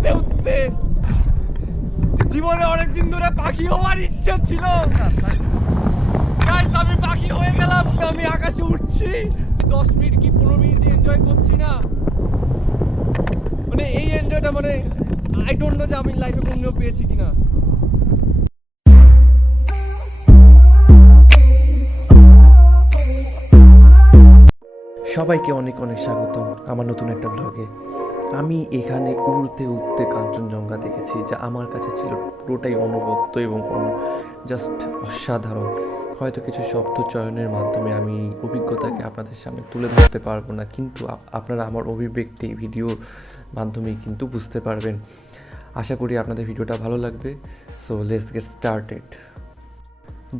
উঠতে উঠতে জীবনে অনেকদিন ধরে পাখি হওয়ার ইচ্ছা ছিল। গাইস আমি পাখি হয়ে গেলাম, আমি আকাশে উঠছি। 10 মিনিট কি 15 মিনিট যে এনজয় করছি না, মানে এই এনজয়টা মানে আই ডোন্ট নো যে আমি লাইফে কোনদিনও পেয়েছি কিনা। সবাইকে অনেক অনেক স্বাগতম আমার নতুন একটা ব্লগে। আমি এখানে উড়তে উড়তে কাঞ্চনজঙ্ঘা দেখেছি, যা আমার কাছে ছিল পুরোটাই অনবদ্য এবং জাস্ট অসাধারণ। হয়তো কিছু শব্দ চয়নের মাধ্যমে আমি অভিজ্ঞতাকে আপনাদের সামনে তুলে ধরতে পারবো না, কিন্তু আপনারা আমার অভিব্যক্তি ভিডিওর মাধ্যমেই কিন্তু বুঝতে পারবেন। আশা করি আপনাদের ভিডিওটা ভালো লাগবে। So let's get started.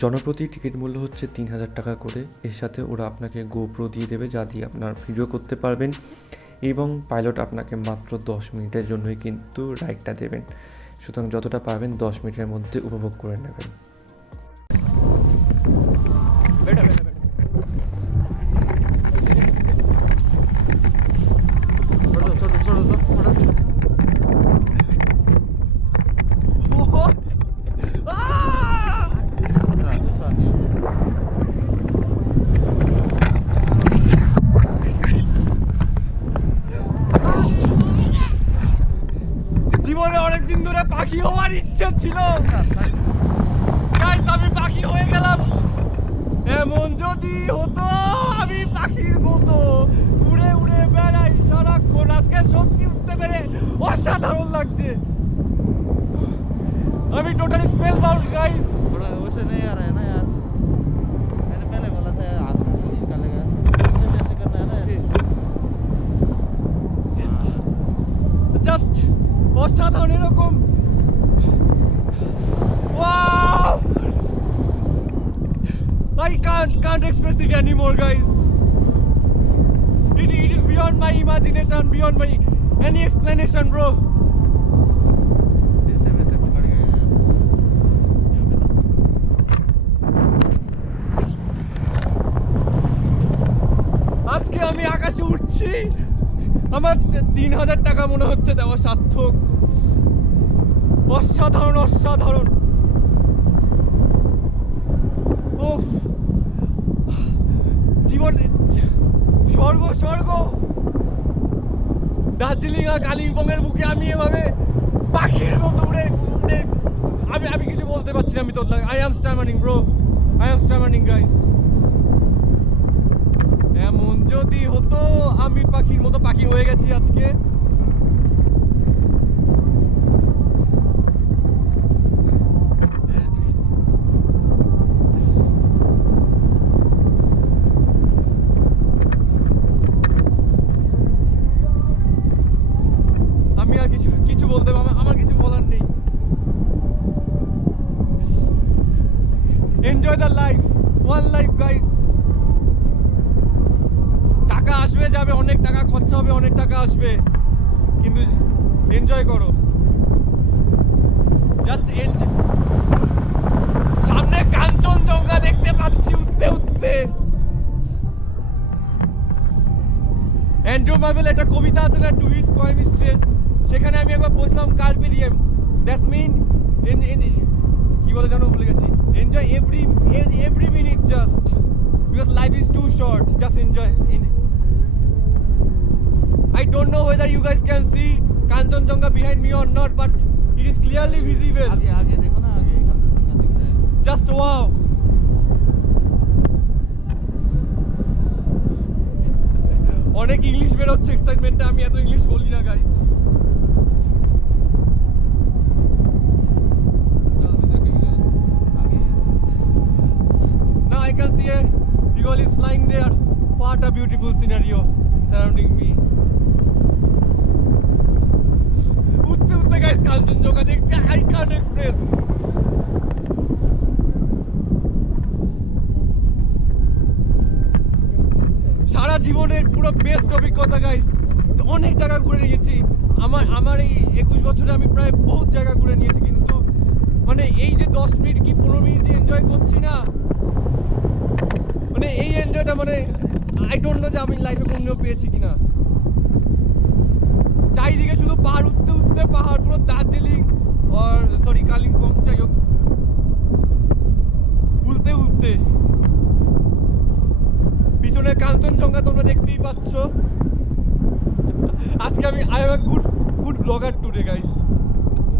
জনপ্রতি টিকিট মূল্য হচ্ছে 3,000 টাকা করে। এর সাথে ওরা আপনাকে গোপ্রো দিয়ে দেবে, যা দিয়ে আপনার ভিডিও করতে পারবেন, এবং পাইলট আপনাকে মাত্র 10 মিনিটের জন্যই কিন্তু রাইডটা দেবেন। সুতরাং যতটা পারবেন 10 মিনিটের মধ্যে উপভোগ করে নেবেন। জীবনে অনেকদিন ধরে পাখি হওয়ার ইচ্ছা ছিল। গাইস আমি পাখি হয়ে গেলাম। এমন যদি হতো আমি পাখির মতো উড়ে উড়ে বেড়াই সারাক্ষণ। আজকে সত্যি উঠতে পেরে অসাধারণ লাগছে। আমি টোটালি স্পেল বাউন্ড গাইস। थोड़ा वैसे नहीं आ रहा है ना यार, मैंने पहले बोला था यार हाथ नहीं निकालेगा, ऐसे ऐसे करना है ना ऐसे। জাস্ট অসাধারণ এরকম। Wow, I can't express it anymore guys. It is beyond my imagination, beyond my any explanation bro. ऐसे वैसे पकड़ गए यार यहाँ पे तो। আজকে আমি আকাশে উঠছি, আমার 3,000 টাকা মনে হচ্ছে দেওয়া সার্থক। অসাধারণ অসাধারণ। উফ, জীবন স্বর্গ স্বর্গ। দার্জিলিং আর কালিম্পংয়ের বুকে আমি এভাবে পাখির মতো উড়ে উড়ে আমি কিছু বলতে পারছি না। আমি তো I am stammering bro, I am stammering guys. এমন যদি হতো আমি পাখির মতো পাখি হয়ে গেছি আজকে। আমি আর কিছু বলতে আমার কিছু বলার নেই। Enjoy the life, one life guys. টাকা আসবে যাবে, অনেক টাকা খরচা হবে, অনেক টাকা আসবে, কিন্তু এনজয় করো। জাস্ট সামনে কাঞ্চনজঙ্ঘা দেখতে পাচ্ছি উঠতে উঠতে। অ্যান্ড্রু মার্ভেল একটা কবিতা আছে না, টু ইজ কয়েম স্ট্রেস, সেখানে আমি একবার পড়ছিলাম কার্পে ডিএম। দ্যাটস মিন কি বলে জানো, ভুলে গেছি। Enjoy every minute just because life is too short, just enjoy. I don't know whether you guys can see Kanchenjunga behind me or not, but it is clearly visible. आगे आगे देखो ना, आगे कांचनजंगा दिख रहा है। Just wow. অনেক ইংলিশ বের হচ্ছে এক্সাইটমেন্টে, আমি এত ইংলিশ বলি না গাইস। चल भी देखेंगे आगे। Now I can see a eagle is flying there. What a beautiful scenario surrounding me. উঠতে উঠতে গাইস কাঞ্চনজঙ্ঘা দেখতে I can't express. সারা জীবনের পুরো বেস্ট অভিজ্ঞতা গাইস। অনেক জায়গা ঘুরে নিয়েছি। আমার এই 21 বছরে আমি প্রায় বহুত জায়গা ঘুরে নিয়েছি, কিন্তু মানে এই যে 10 মিনিট কি 15 মিনিট যে এনজয় করছি না, মানে এই এনজয়টা মানে আই ডোন্ট নো যে আমি লাইফে কোনদিনও পেয়েছি কিনা। চারিদিকে শুধু পাহাড় উঠতে উঠতে পাহাড়, পুরো দার্জিলিং আর সরি কালিম্পং, যাই হোক উঠতে উঠতে পিছনে কাঞ্চনজঙ্ঘা তোমরা দেখতেই পাচ্ছ। আজকে I am good good blogger today guys.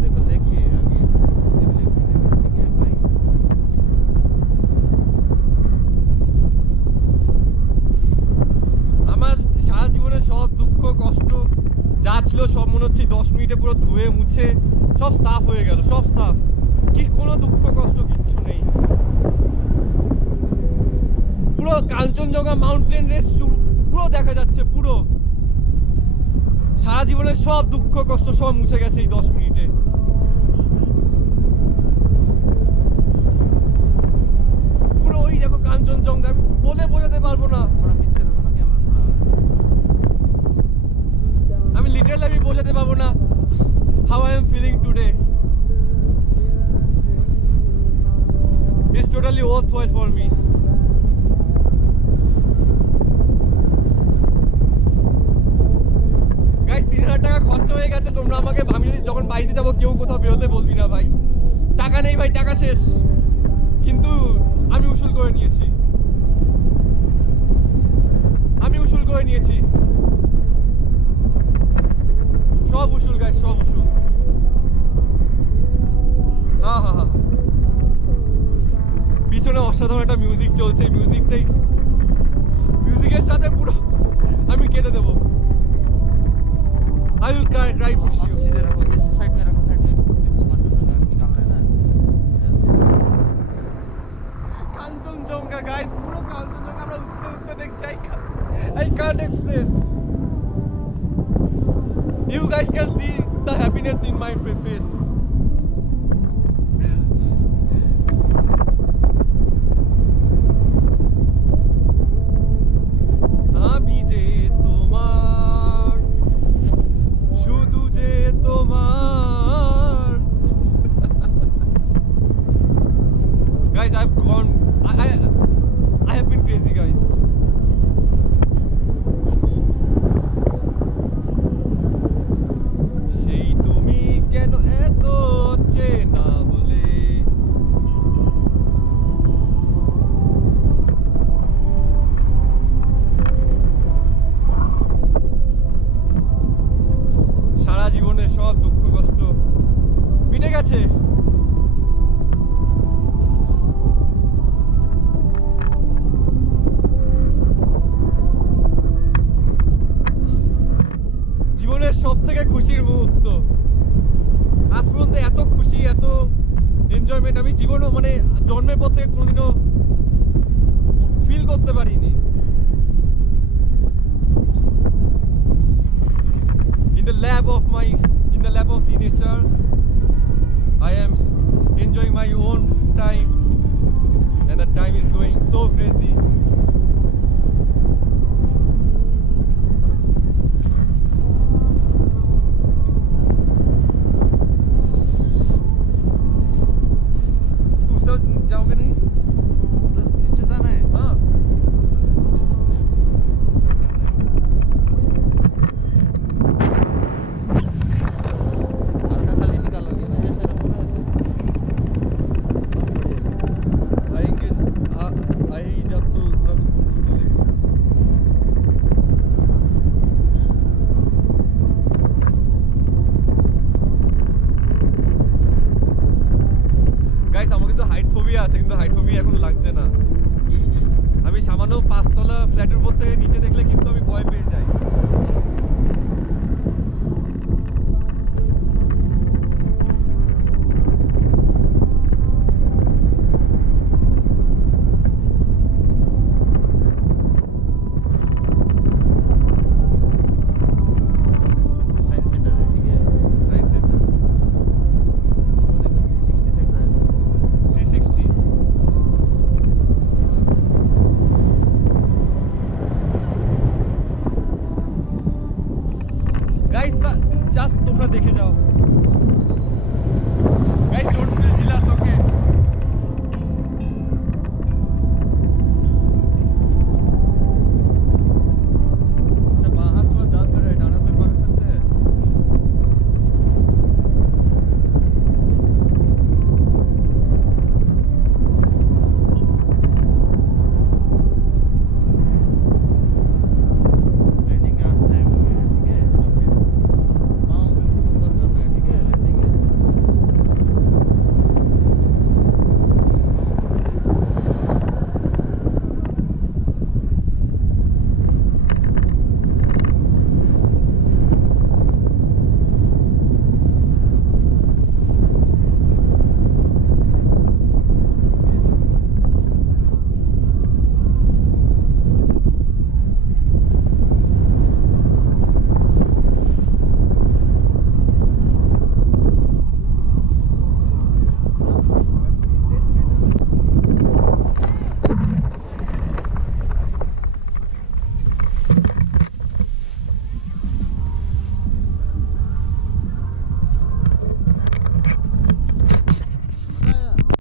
देखो देखिए आगे दिल्ली ठीक है भाई। আমার সারা জীবনের সব দুঃখ কষ্ট যা ছিল সব মনে হচ্ছে 10 মিনিটে পুরো ধুয়ে মুছে সব সাফ হয়ে গেল, সব সাফ, কি কোনো দুঃখ কষ্ট কিচ্ছু নেই। পুরো কাঞ্চনজঙ্ঘা মাউন্টেন রেঞ্জ পুরো দেখা যাচ্ছে, পুরো সারা জীবনের সব দুঃখ কষ্ট সব মুছে গেছে এই 10 মিনিটে। পুরো ওই দেখো কাঞ্চনজঙ্ঘা, আমি বলে বোঝাতে পারবো না, थोड़ा पीछे रखो ना कैमरा थोड़ा। আমি লিটারালি আমি বোঝাতে পারবো না how I am feeling today. It's totally worthwhile for me. Guys 3000 টাকা খরচা হয়ে গেছে, তোমরা আমাকে, আমি যদি যখন বাড়িতে যাবো কেউ কোথাও বেরোতে বলবি না ভাই, টাকা নেই ভাই, টাকা শেষ, কিন্তু আমি উসুল করে নিয়েছি, আমি উসুল করে নিয়েছি, সব উসুল গাইস, সব উসুল। হ্যাঁ হ্যাঁ হ্যাঁ, পিছনে অসাধারণ একটা মিউজিক চলছে, এই মিউজিকের সাথে পুরো আমি কেঁদে দেবো। I will cry for you. सीधे रखो, इस साइड में रखो, साइड में देखो कांचनजंगा निकालना है ना। কাঞ্চনজঙ্ঘা গাইস, পুরো কাঞ্চনজঙ্ঘা আমরা উঠতে উঠতে দেখছি। I can't explain. You guys can see the happiness in my face. আমি যে তোমার, শুধু যে তোমার। Guys, I've gone. I have been crazy, guys. সেই তুমি কেন এত চেনা বলে, সারা জীবনে সব দুঃখ কষ্ট মিটে গেছে। জীবনের সব থেকে খুশির মুহূর্ত, আজ পর্যন্ত এত খুশি, এত এনজয়মেন্ট আমি জীবনও মানে জন্মের পর থেকে কোনোদিনও ফিল করতে পারিনি। In the lap of the nature, I am enjoying my own time, and the time is going so crazy. जाओगे नहीं? उधर नीचे जाना है। हाँ, हल्का खाली निकालोगे ना, ऐसे रखो ना, ऐसे आएंगे। आई जब तो पूरा चलेगा। গাইস, আমার কিন্তু হাইট ফোবিয়া আছে, কিন্তু হাইট ফোবিয়া এখন লাগছে না। আমি সামান্য 5 তলা ফ্ল্যাটের উপর থেকে নিচে দেখলে কিন্তু আমি ভয় পেয়ে যাই। साइंस सेंटर है, ठीक है। साइंस सेंटर वो देखो 360 देख रहा है। 360। গাইস জাস্ট তোমরা দেখে যাও। Guys don't